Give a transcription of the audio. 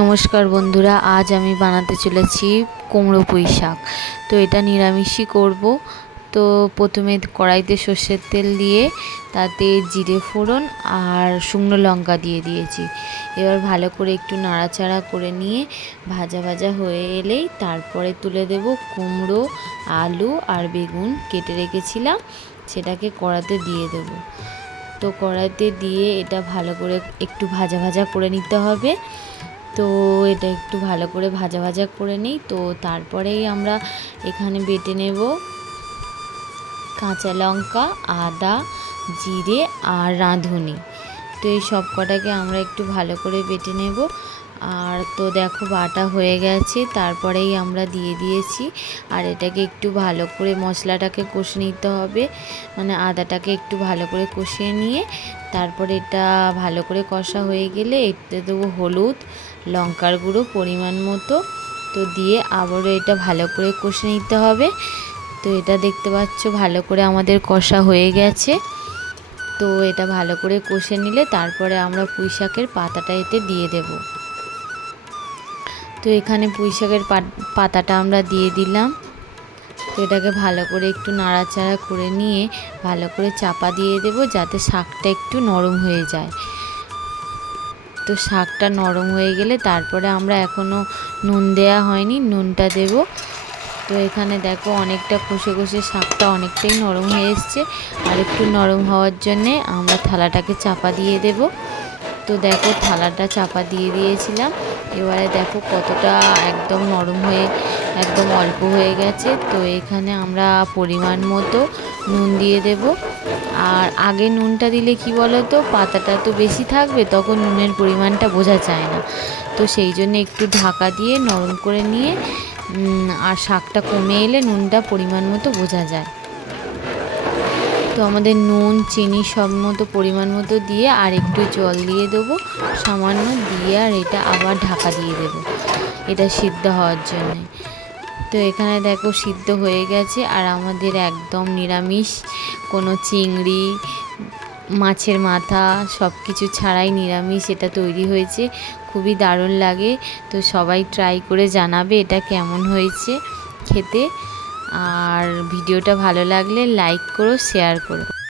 নমস্কার বন্ধুরা, আজ আমি বানাতে চলেছি কুমড়ো পুঁই শাক। তো এটা নিরামিষই করব। তো প্রথমে কড়াইতে সর্ষের তেল দিয়ে তাতে জিরে ফোড়ন আর শুকনো লঙ্কা দিয়ে দিয়েছি। এবার ভালো করে একটু নাড়াচাড়া করে নিয়ে ভাজা ভাজা হয়ে এলেই তারপরে তুলে দেব কুমড়ো, আলু আর বেগুন কেটে রেখেছিলাম, সেটাকে কড়াতে দিয়ে দেব। তো কড়াইতে দিয়ে এটা ভালো করে একটু ভাজা ভাজা করে নিতে হবে। তো এটা একটু ভালো করে ভাজা ভাজা করে নিই। তো তারপরেই আমরা এখানে বেটে নেব কাঁচা লঙ্কা, আদা, জিরে আর রাঁধুনি। তো এই সব কটাকে আমরা একটু ভালো করে বেটে নেব। আর তো দেখো বাটা হয়ে গেছে, তারপরেই আমরা দিয়ে দিয়েছি। আর এটাকে একটু ভালো করে মশলাটাকে কষে নিতে হবে, মানে আদাটাকে একটু ভালো করে কষিয়ে নিয়ে তারপরে এটা ভালো করে কষা হয়ে গেলে এতে দেবো হলুদ, লঙ্কার গুঁড়ো পরিমাণ মতো। তো দিয়ে আবারও এটা ভালো করে কষে নিতে হবে। তো এটা দেখতে পাচ্ছ ভালো করে আমাদের কষা হয়ে গেছে। তো এটা ভালো করে কষে নিলে তারপরে আমরা পুঁই শাকের পাতাটা এতে দিয়ে দেব। তো এখানে পুঁই শাকের পাতাটা আমরা দিয়ে দিলাম। তো এটাকে ভালো করে একটু নাড়াচাড়া করে নিয়ে ভালো করে চাপা দিয়ে দেব, যাতে শাকটা একটু নরম হয়ে যায়। তো শাকটা নরম হয়ে গেলে তারপরে আমরা এখনও নুন দেয়া হয়নি, নুনটা দেব। তো এখানে দেখো অনেকটা কষে কষে শাকটা অনেকটাই নরম হয়ে এসছে। আর একটু নরম হওয়ার জন্যে আমরা থালাটাকে চাপা দিয়ে দেব। তো দেখো থালাটা চাপা দিয়ে দিয়েছিলাম। এবারে দেখো কতটা একদম নরম হয়ে একদম অল্প হয়ে গেছে। তো এখানে আমরা পরিমাণ মতো নুন দিয়ে দেব। আর আগে নুনটা দিলে কি বলো তো, পাতাটা তো বেশি থাকবে, তখন নুনের পরিমাণটা বোঝা যায় না। তো সেই জন্য একটু ঢাকা দিয়ে নরম করে নিয়ে আর শাকটা কমে এলে নুনটা পরিমাণ মতো বোঝা যায়। তো আমাদের নুন চিনি সব মতো পরিমাণ মতো দিয়ে আর একটু জল দিয়ে দেবো সামান্য, দিয়ে আর এটা আবার ঢাকা দিয়ে দেবো এটা সিদ্ধ হওয়ার জন্যে। তো এখানে দেখো সিদ্ধ হয়ে গেছে। আর আমাদের একদম নিরামিষ, কোনো চিংড়ি, মাছের মাথা সব কিছু ছাড়াই নিরামিষ এটা তৈরি হয়েছে। খুবই দারুণ লাগে। তো সবাই ট্রাই করে জানাবে এটা কেমন হয়েছে খেতে। আর ভিডিওটা ভালো লাগলে লাইক করো, শেয়ার করো।